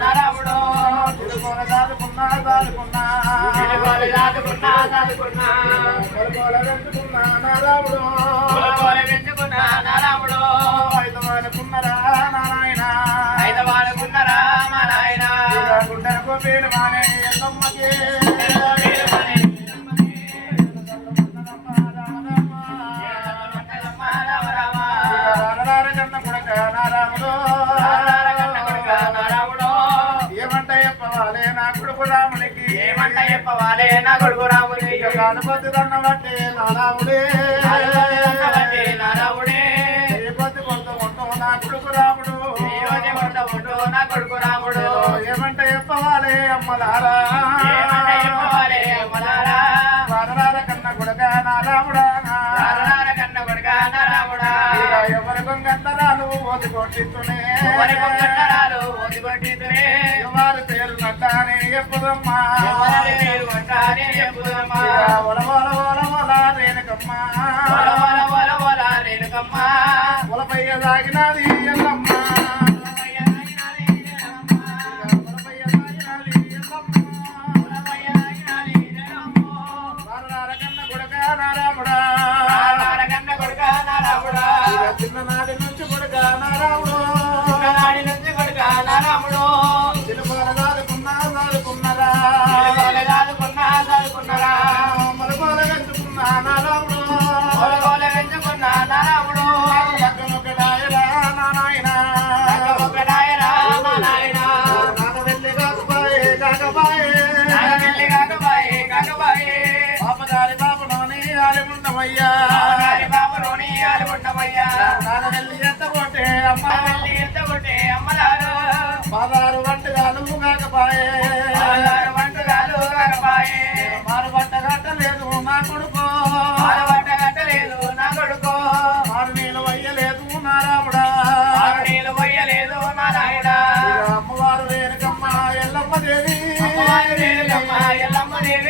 నారాముడు తిరుగోల దాదుకున్నా దాదుకున్నా తిరుగోల దాదుకున్నా దాదుకున్నా కొలగోల వెంచుకున్నా నారాముడు కొలగోల వెంచుకున్నా నారాముడు ఐదవాడుకున్నరా నారాయణ ఐదవాడుకున్నరా మా నాయన గుండెలకు పేరు మానే ఎల్లమ్మకి ఏమంట చెప్పవాలే నా కొడుకు రాముడికి ఏమంట చెప్పవాలే నా కొడుకు రాముడి గణపతి దన్న బట్టి నారాముడే నారాముడే ఏ పొద్దు కొంత ఉంటూ నా కొడుకు రాముడు నా కొడుకు రాముడు ఏమంట చెప్పవాలే అమ్మలారా ఏమంట చెప్పవాలే అమ్మలారా వారరార కన్న కొడుక నారాముడా కన్న కొడుక నారాముడా ఎవరి కొంగందరాలు ఓది కొట్టిస్తునే ఎవరి కొంగందరాలు ఓది కొట్టిస్తునే ఎవరి పేరు నట్టానే ఎప్పుదమ్మా ఎవరి పేరు నట్టానే ఎప్పుదమ్మా ఒల ఒల ఒల ఒల రేణుకమ్మ ఒల ఒల ఒల ఒల రేణుకమ్మ ఒలపయ్య సాగినది ఎల్లమ్మ చిన్ననాటి నుంచి కొడుక నారాముడు చిన్ననాటి నుంచి కొడుక నారాముడు చిలుకోల దాదుకున్నా దాదుకున్నరా దాదుకున్నా దాదుకున్నరా మలకోల వెంచుకున్నా నారాముడు మలకోల వెంచుకున్నా నారాముడు లగ్గమొకడాయరా నారాయణ లగ్గమొకడాయరా మా నాయన నాగవెల్లి కాకబాయే కాకబాయే నాగవెల్లి కాకబాయే కాకబాయే పాపగారి పాపలోని ఆలిముండమయ్యా బాబులోని ఆలుకుంటామయ్యా నాగవెల్లి ఎత్తగొట్టే అమ్మ వెళ్ళి ఎత్తగొట్టే అమ్మలారు పాదారు వంటగాలు కాకబాయే వంటగాలు కాకబాయే మారు బట్ట కట్టలేదు నా కొడుకు వంట కట్టలేదు నా కొడుకు మారు నీళ్ళు వయ్యలేదు నారాముడా ఆరు నీళ్ళు పోయలేదు మా నాయన అమ్మవారు రేణుకమ్మ ఎల్లమ్మ దేవి అమ్మవారు రేణుకమ్మ ఎల్లమ్మ దేవి